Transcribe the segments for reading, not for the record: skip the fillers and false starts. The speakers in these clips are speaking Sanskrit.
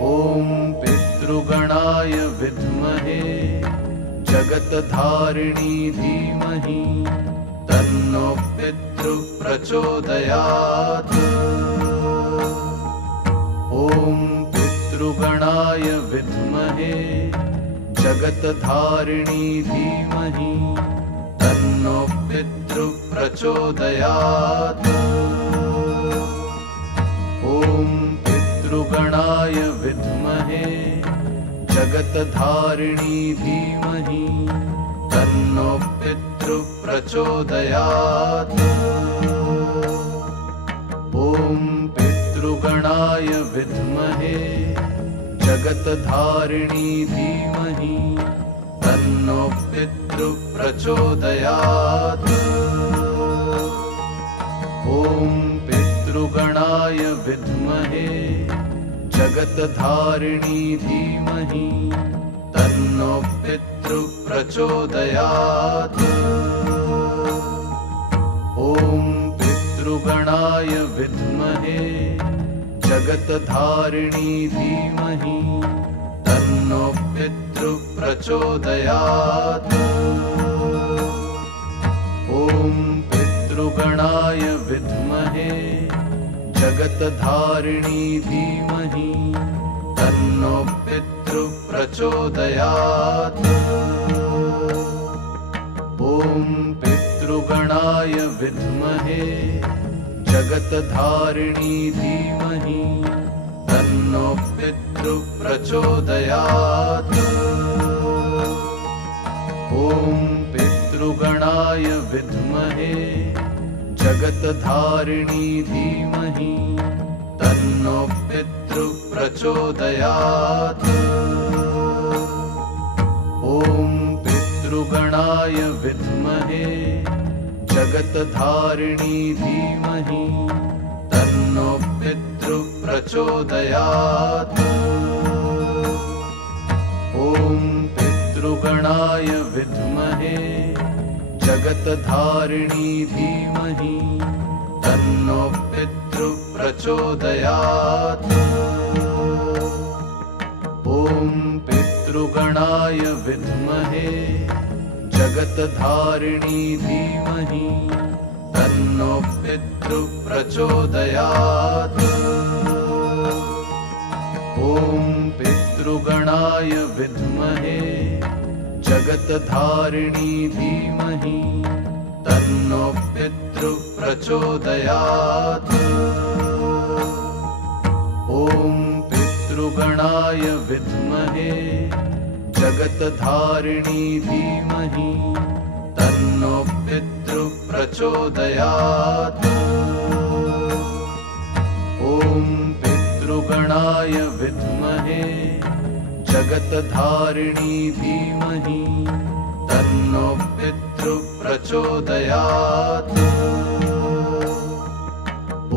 ॐ पितृगणाय विद्महे जगत्धारिणी धीमहि तन्नो पितृः प्रचोदयात्। ॐ पितृगणाय विद्महे जगत्धारिणी धीमहि तन्नो पितृः प्रचोदयात्। ॐ पितृगणाय विद्महे जगत्धारिणी धीमहि तन्नो पितृः प्रचोदयात्। ॐ पितृगणाय विद्महे जगत्धारिणी धीमहि तन्नो पितृः प्रचोदयात्। ॐ पितृगणाय विद्महे जगत्धारिणी धीमहि तन्नो पितृः प्रचोदयात्। ॐ पितृगणाय विद्महे जगत्धारिणी धीमहि तन्नो पितृः प्रचोदयात्। ॐ पितृगणाय विद्महे जगत्धारिणी धीमहि तन्नो पितृः प्रचोदयात्। ॐ पितृगणाय विद्महे जगत्धारिणी धीमहि तन्नो पितृः प्रचोदयात्। ॐ पितृगणाय विद्महे जगत्धारिणी धीमहि तन्नो पितृः प्रचोदयात्। ॐ पितृगणाय विद्महे जगत्धारिणी धीमहि तन्नो पितृः प्रचोदयात्। ॐ पितृगणाय विद्महे जगत्धारिणी धीमहि तन्नो पितृः प्रचोदयात्। ॐ पितृगणाय विद्महे जगत्धारिणी धीमहि तन्नो पितृः प्रचोदयात्। ॐ पितृगणाय विद्महे जगत्धारिणी धीमहि तन्नो पितृः प्रचोदयात्। ॐ पितृगणाय विद्महे जगत्धारिणी धीमहि तन्नो पितृः प्रचोदयात्। ॐ पितृगणाय विद्महे जगत्धारिणी धीमहि तन्नो पितृः प्रचोदयात्।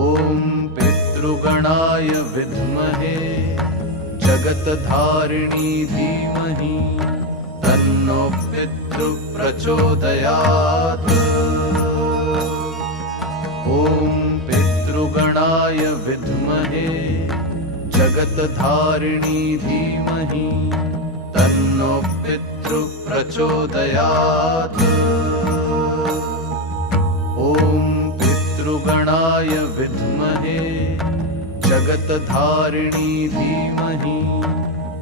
ॐ पितृगणाय विद्महे जगत्धारिणी धीमहि तन्नो पितृः प्रचोदयात्। ॐ पितृगणाय विद्महे जगत्धारिणी धीमहि तन्नो पितृः प्रचोदयात्। ॐ पितृगणाय विद्महे जगत्धारिणी धीमहि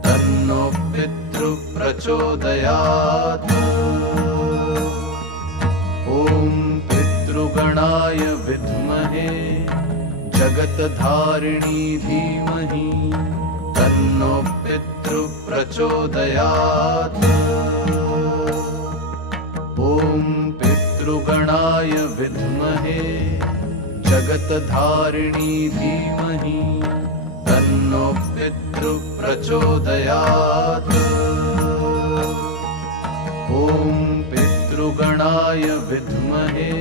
तन्नो पितृः प्रचोदयात्। ॐ पितृगणाय विद्महे जगत्धारिणी धीमहि तन्नो पितृः प्रचोदयात्। ॐ पितृगणाय विद्महे जगत्धारिणी धीमहि तन्नो पितृः प्रचोदयात्। ॐ पितृगणाय विद्महे